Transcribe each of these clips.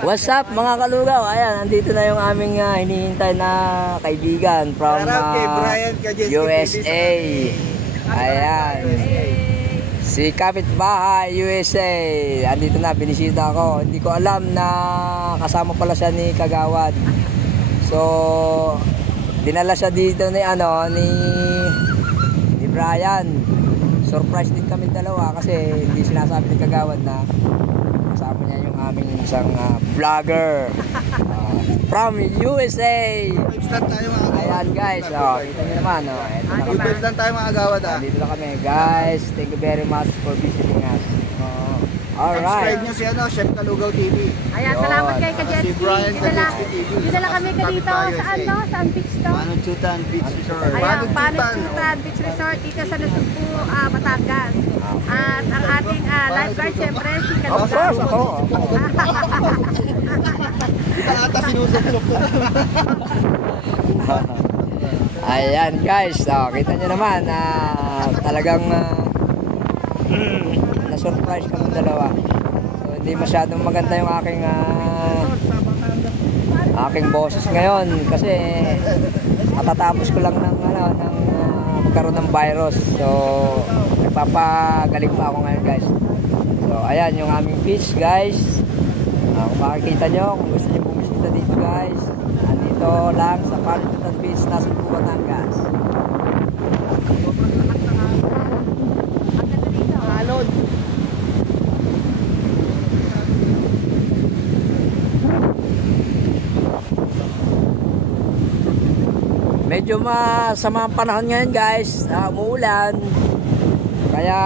What's up mga kalugaw? Ayan, nandito na yung aming hinihintay na kaibigan from USA. Ayan. Si Kapitbahay USA. Andito na, binisita ako. Hindi ko alam na kasama pala siya ni Kagawad. So, dinala siya dito ni ni Brian. Surprise din kami dalawa kasi hindi sinasabi ni Kagawad na kasama niya yung aming isang vlogger from USA. Ayan guys, kita niyo naman. Good vibes lang tayo mga Kagawad. Dito lang kami guys. Thank you very much for visiting us. Alright. Subscribe nyo si Chef Kalugaw TV. Ayan, salamat kay Kajetski. Si Brian Kajetski TV. Dito lang kami dito saan beach to? Panuchutan Beach Resort. Ayan, Panuchutan Beach Resort dito sa Nasugbu, Batangas. At ang ating lifeguard syempre si Kalugaw. Ako. Kita ata sinusok-sok ko. Ayan guys, kita nyo naman talagang na-surprise kami dalawa. So, hindi masyadong maganda yung aking boses ngayon kasi katatapos ko lang ng magkaroon ng virus. So nagpapagaling pa ako ngayon guys. So ayan yung aming beach guys. Kung makikita nyo, kung gusto nyo bumisita dito guys, andito lang sa Panuchutan Beach, Nasugbu, Batangas. Medyo masama ang panahon ngayon guys, umuulan. Kaya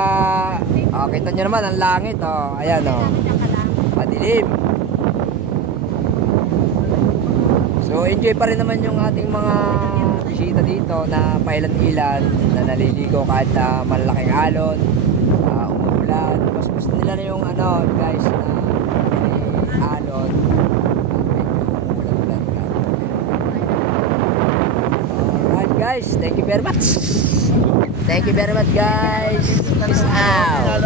kita nyo naman ang langit, ayan madilim. So enjoy pa rin naman yung ating mga bisita dito na pailan-ilan na naliligo kahit malaking alon, umuulan. Mas gusto nila na yung guys na may alon. Guys, thank you very much. Thank you very much guys. Peace out.